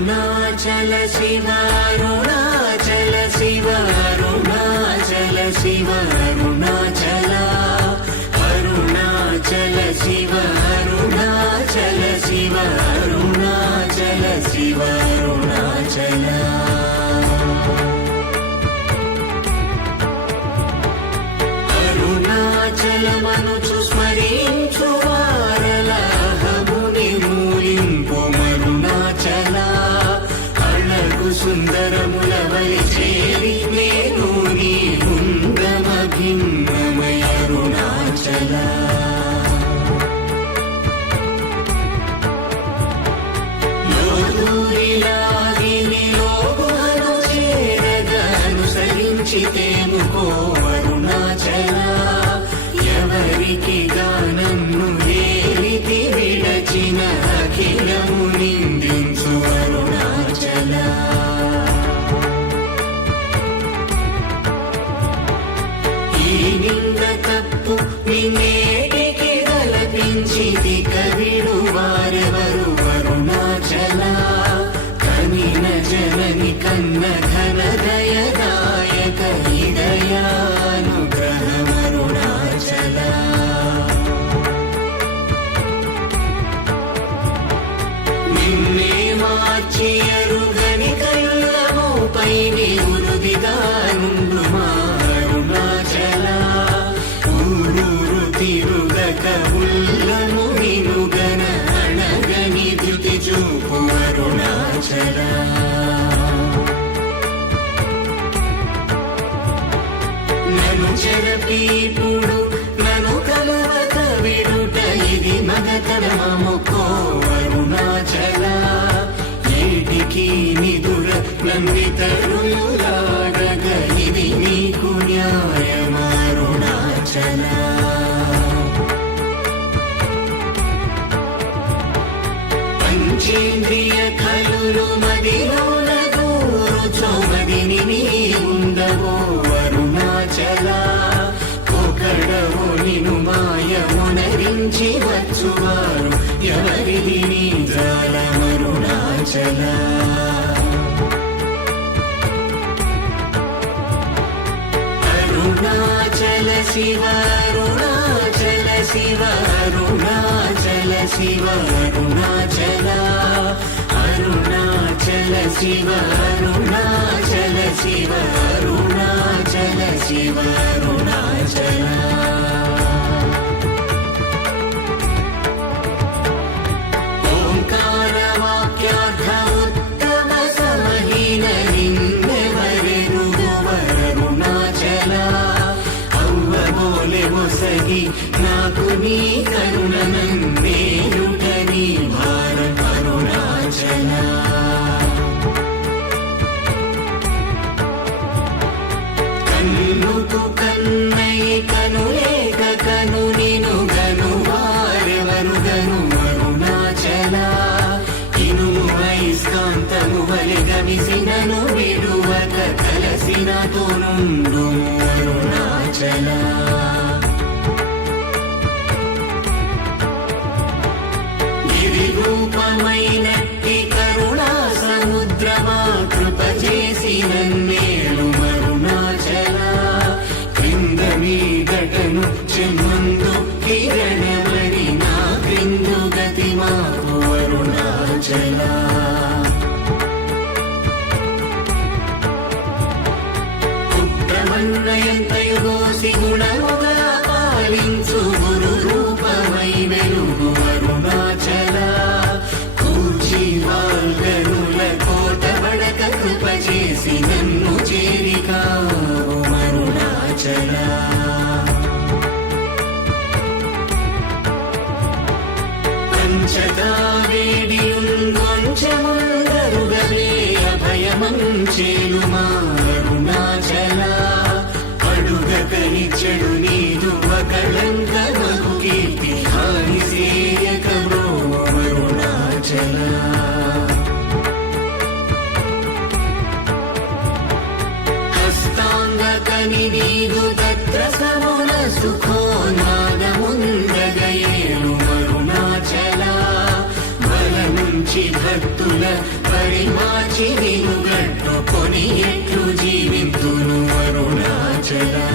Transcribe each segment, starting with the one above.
అరుణాచల శివ అరుణాచల అళగు చేరి నేను నీ బృందమ అరుణాచల లోదూరిలాగిని లోగుహను చేరగా ఎవరికి గానన్ను ఏలితి విడచిన అఖిలముని మార్చి అరుగని కళ్ళము పైని ఉరుదిగా నుండు మారుణాచల ఊరూరు తిరుగక ఉల్లము వినుగన అణగని ధృతి చూపు అరుణాచల. నన్ను చెరపీపుడు నన్ను కలవక విడుట ఇది మగతరమము కోవరుణాచల ఏటికి నిదుర నీకు న్యాయమారుణాచల పంచేంద్రియ కలులు మదిలోన దూరుచో మదిని నీ ఉండవో అరుణాచల ఒకడవో నిను మాయమునరించి వచ్చువారు ఎవరిది నీ జాలమరుణాచల అరుణాచల శివ అరుణాచల శివ అరుణాచల శివ అరుణాచల. అరుణాచల శివ అరుణాచల శివ అరుణాచల శివ అరుణాచల. పోలే మొసగి నాకు నీ కరుణ నన్నేయుట నీ అరుణాచల కన్నుకు కన్నయ్య పంచదా అభయమం చేనుమా కృపగట్టున పరిమాచి వినుగట్టు కొని ఎట్లు జీవితును అరుణాచలా.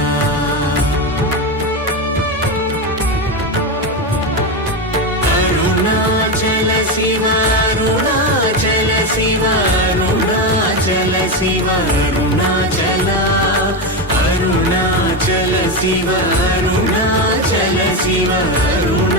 శివ అరుణాచల శివ అరుణాచల శివ అరుణాచల. అరుణాచల శివ అరుణాచల శివ అరుణ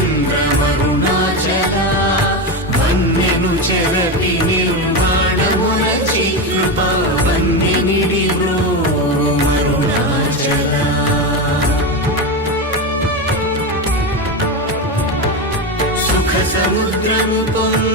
చంద్రమరుణాచల వన్యను చెరపి నిర్మాణమురచి కృప వన్య నిడి మరుణాచల. సుఖ సముద్రము పొంగ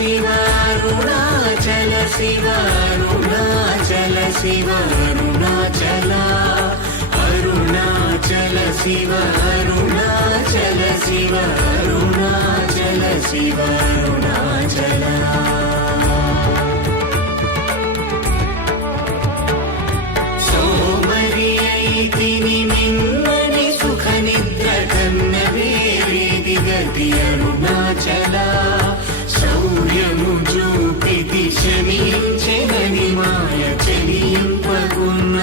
शिवारुणाचल शिवारुणाचल शिवारुणा अरुणाचल शिवारुणाचल शिवारुणाचल अरुणा മായ ചെലിയും പകുന്ന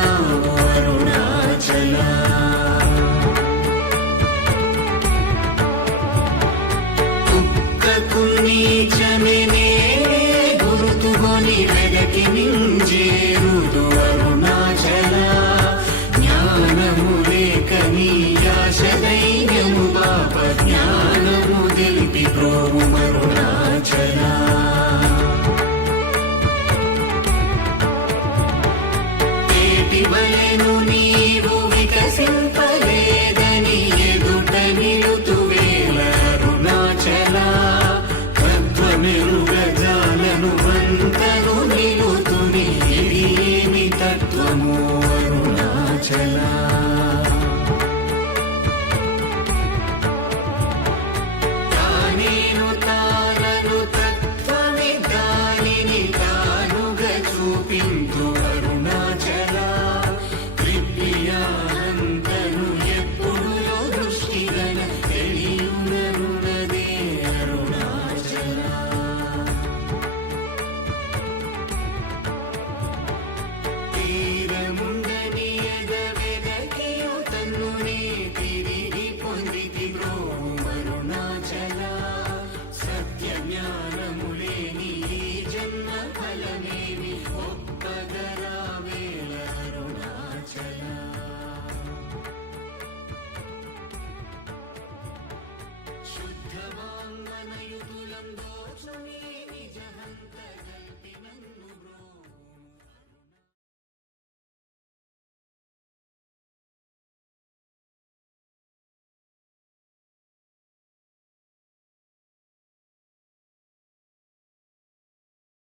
సందోషమే నిజహంతరి